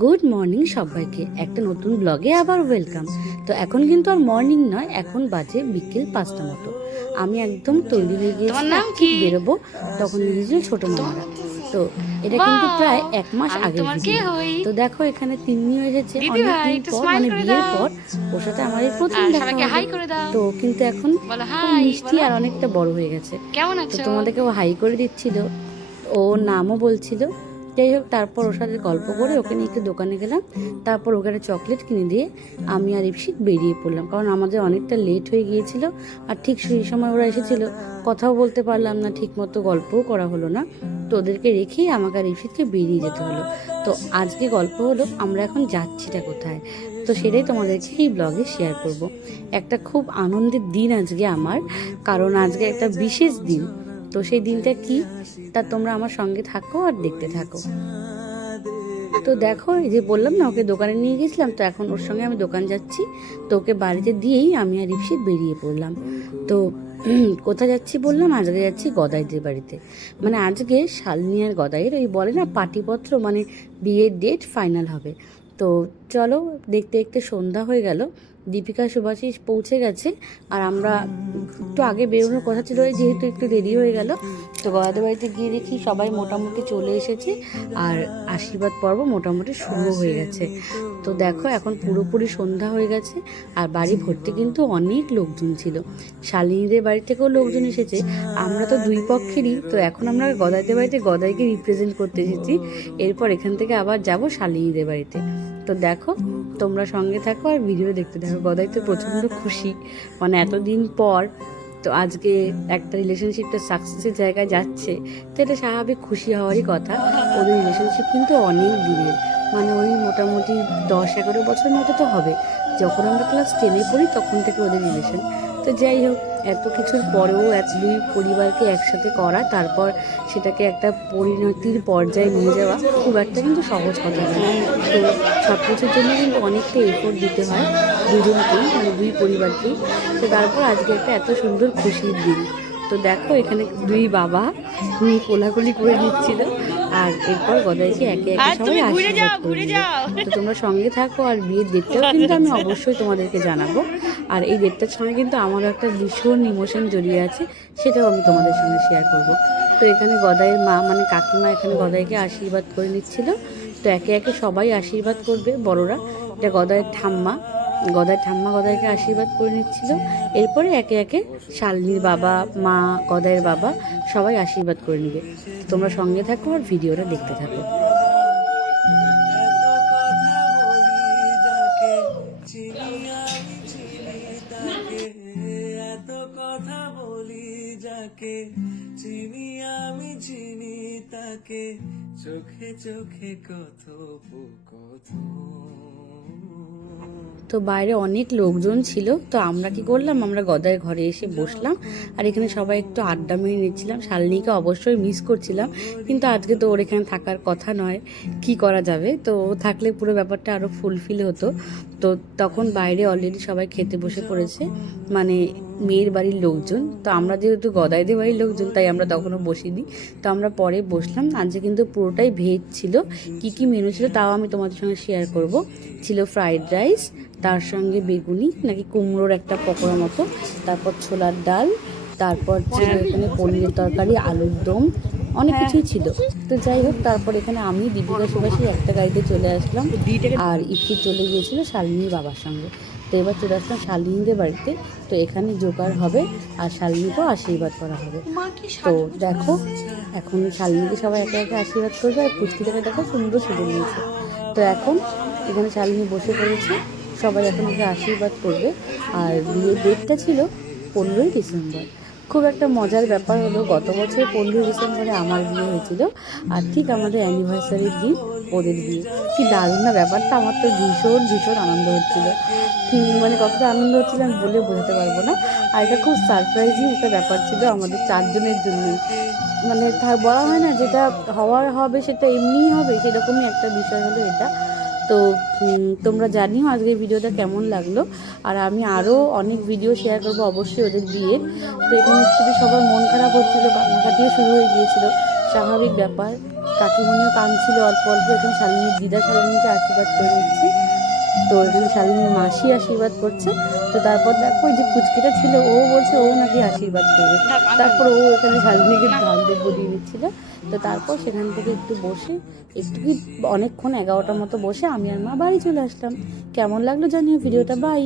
Good morning সবাইকে। একটা নতুন ব্লগে আবার ওয়েলকাম তো এখন কিন্তু আর মর্নিং নয় এখন বাজে বিকেল পাঁচটা মতো। আমি একদম তৈরি হয়ে গিয়েছি কি? বেরোবো তখন নিজের ছোট মামারা তো এটা কিন্তু প্রায় এক মাস আগে? তো দেখো এখানে তিন্নিও এসেছে। দিদি অনেক ভাই, দিন একটু পর মানে বিয়ের পর ওর সাথে আমাদের প্রথম দেখা তো কিন্তু এখন মিষ্টি আর অনেকটা বড় হয়ে গেছে। কেমন তো আছো? তোমাদেরকে ও হাই করে দিচ্ছিল। ও নামও বলছিল। যাই হোক, তারপর ওর সাথে গল্প করে ওকে নিয়ে একটু দোকানে গেলাম। তারপর ওকে একটা চকলেট কিনে দিয়ে আমি আর ইপসিত বেরিয়ে পড়লাম। কারণ আমাদের অনেকটা লেট হয়ে গিয়েছিল আর ঠিক সেই সময় ওরা এসেছিল। কথাও বলতে পারলাম না ঠিক মতো গল্পও করা হলো না। তো ওদেরকে রেখেই আমাকে আর ইপসিতকে বেরিয়ে যেতে হলো। তো আজকে গল্প হলো, আমরা এখন যাচ্ছিটা কোথায়? তো সেটাই তোমাদেরকে এই ব্লগে শেয়ার করব। একটা খুব আনন্দের দিন আজকে আমার। কারণ আজকে একটা বিশেষ দিন। তো সেই দিনটা কি? তা তোমরা আমার সঙ্গে থাকো আর দেখতে থাকো। তো দেখো, এই যে বললাম না, ওকে দোকানে নিয়ে গেছিলাম, তো এখন ওর সঙ্গে আমি দোকান যাচ্ছি। তো ওকে বাড়িতে দিয়েই আমি আর রিপসিত বেরিয়ে পড়লাম। তো কোথায় যাচ্ছি বললাম? আজকে যাচ্ছি গদাইদের বাড়িতে। মানে আজকে শালনিয়ার গদাইয়ের ওই বলে না, পাটিপত্র মানে বিয়ের ডেট ফাইনাল হবে। তো চলো, দেখতে দেখতে সন্ধ্যা হয়ে গেল। দীপিকা সুভাষিস পৌঁছে গেছে, আর আমরা একটু আগে বেরোনোর কথা ছিল যেহেতু একটু দেরি হয়ে গেল, তো গদাদের বাড়িতে গিয়ে দেখি সবাই মোটামুটি চলে এসেছে, আর আশীর্বাদ পর্ব মোটামুটি শুরু হয়ে গেছে। তো দেখো, এখন পুরোপুরি সন্ধ্যা হয়ে গেছে, আর বাড়ি ভর্তি কিন্তু অনেক লোকজন ছিল। শালিনীদের বাড়ি থেকেও লোকজন এসেছে, আমরা তো দুই পক্ষেরই, তো এখন আমরা গদাইদের বাড়িতে গদাইকে রিপ্রেজেন্ট করতে এসেছি, এরপর এখান থেকে আবার যাব শালিনীদের বাড়িতে। তো দেখো, তোমরা সঙ্গে থাকো আর ভিডিও দেখতে থাকো। গদাই তো প্রচণ্ড খুশি। মানে এতদিন পর তো আজকে একটা রিলেশনশিপটা সাকসেসের জায়গায় যাচ্ছে, তো এটা স্বাভাবিক খুশি হওয়ারই কথা। ওদের রিলেশনশিপ কিন্তু অনেক দিনের। মানে ওই মোটামুটি দশ, এগারো বছর মতো তো হবে। যখন আমরা ক্লাস টেনে পড়ি, তখন থেকে ওদের রিলেশন তো যাই হোক এত কিছুর পরেও এত দুই পরিবারকে একসাথে করা, তারপর সেটাকে একটা পরিণতির পর্যায়ে নিয়ে যাওয়া খুব একটা কিন্তু সহজ কথা নয়। তো সব কিছুর জন্য কিন্তু অনেকটা এফোর্ট দিতে হয় দুজনকেই মানে দুই পরিবারকেই তো তারপর আজকে একটা এত সুন্দর খুশির দিন। তো দেখো এখানে দুই বাবা দুই কোলাকুলি করে নিচ্ছিল আর এরপর গদাইকে একে একে সবাই আশীর্বাদ যাও, করে ঘুরে যাও। তো তোমরা সঙ্গে থাকো আর বিয়ের ডেটটাও কিন্তু আমি অবশ্যই তোমাদেরকে জানাব। আর এই ডেটটার সঙ্গে কিন্তু আমারও একটা ভীষণ ইমোশন জড়িয়ে আছে সেটাও আমি তোমাদের সঙ্গে শেয়ার করব। তো এখানে গদাইয়ের মা মানে কাকিমা এখানে গদাইকে আশীর্বাদ করে নিচ্ছিল। তো একে একে সবাই আশীর্বাদ করবে বড়রা। এটা গদাইয়ের ঠাম্মা। গদাই, ঠাম্মা গদাইকে আশীর্বাদ করে নিচ্ছিল। এরপরে একে একে শালিনীর বাবা, মা, গদাইয়ের বাবা সবাই আশীর্বাদ করে নিবে। তোমরা সঙ্গে থাকো আর ভিডিওটা দেখতে থাকো। কথা বলি যাকে তাকে চোখে চোখে কথোপকথন তো বাইরে অনেক লোকজন ছিল, তো আমরা কি করলাম, আমরা গদায় ঘরে এসে বসলাম। আর এখানে সবাই একটু আড্ডা মেরে নিচ্ছিলাম। শালিনীকে অবশ্যই মিস করছিলাম, কিন্তু আজকে তো ওর এখানে থাকার কথা নয়, কি করা যাবে? তো থাকলে পুরো ব্যাপারটা আরও ফুলফিল হতো। তো তখন বাইরে অলরেডি সবাই খেতে বসে পড়েছে। মানে মেয়ের বাড়ির লোকজন। তো আমরা যেহেতু গদাইদের বাড়ির লোকজন, তাই আমরা তখনও বসিনি। তো আমরা পরে বসলাম। আজকে কিন্তু পুরোটাই ভেজ ছিল। কি কি মেনু ছিল তাও আমি তোমাদের সঙ্গে শেয়ার করব। ছিল ফ্রাইড রাইস তার সঙ্গে বেগুনি, নাকি কুমড়োর একটা পকোড়া মতো, তারপর ছোলার ডাল তারপর ছিল এখানে পনিরের তরকারি আলুর দম অনেক কিছুই ছিল। তো যাই হোক তারপর এখানে আমি দীপিকা সুভাষী একটা গাড়িতে চলে আসলাম। আর ইফি চলে গিয়েছিল শালিনীর বাবার সঙ্গে। তো এবার চলে আসলাম শালিনীদের বাড়িতে। তো এখানে জোগাড় হবে আর শালিনীকেও আশীর্বাদ করা হবে। তো দেখো এখন শালিনীকে সবাই একে একে আশীর্বাদ করবে আর পুচকিটাকে দেখো সুন্দর সেজে নিয়েছে। তো এখন এখানে শালিনী বসে পড়েছে সবাই এখন ওকে আশীর্বাদ করবে। আর বিয়ের ডেটটা ছিল পনেরোই ডিসেম্বর। খুব একটা মজার ব্যাপার হলো, গত বছর পনেরোই ডিসেম্বরে আমার বিয়ে হয়েছিল আর ঠিক আমাদের অ্যানিভার্সারির দিন ওদের বিয়ে। কি দারুণ না ব্যাপারটা, আমার তো ভীষণ ভীষণ আনন্দ হচ্ছিল। মানে কতটা আনন্দ হচ্ছিল আমি বলে বোঝাতে পারব না। আর এটা খুব সারপ্রাইজিং একটা ব্যাপার ছিল আমাদের চারজনের জন্যই মানে বলা হয় না, যেটা হওয়ার হবে সেটা এমনিই হবে, সেরকমই একটা বিষয় হলো এটা। তো তোমরা জানিও আজকের ভিডিওটা কেমন লাগল। আর আমি আরও অনেক ভিডিও শেয়ার করব অবশ্যই ওদের বিয়ে তো এখানে যদি সবার মন খারাপ হচ্ছিল, কান্নাকাটিও শুরু হয়ে গিয়েছিল। স্বাভাবিক ব্যাপার, কাকিমণিও কাঁদছিল, অল্প অল্প এখন শালিনীর দিদা শালিনীকে আশীর্বাদ করে নিচ্ছে। তো এখানে শালিনীর মাসি আশীর্বাদ করছে। তো তারপর দেখো ওই যে পুচকিটা ছিল, ও বলছে ও নাকি আশীর্বাদ করবে। তারপর ও এখানে শালিনীকে ধান দিয়ে দিচ্ছিল। তো তারপর সেখান থেকে একটু বসে, একটু অনেকক্ষণ এগারোটার মতো বসে আমি আর মা বাড়ি চলে আসলাম। কেমন লাগল জানিও ভিডিওটা বাই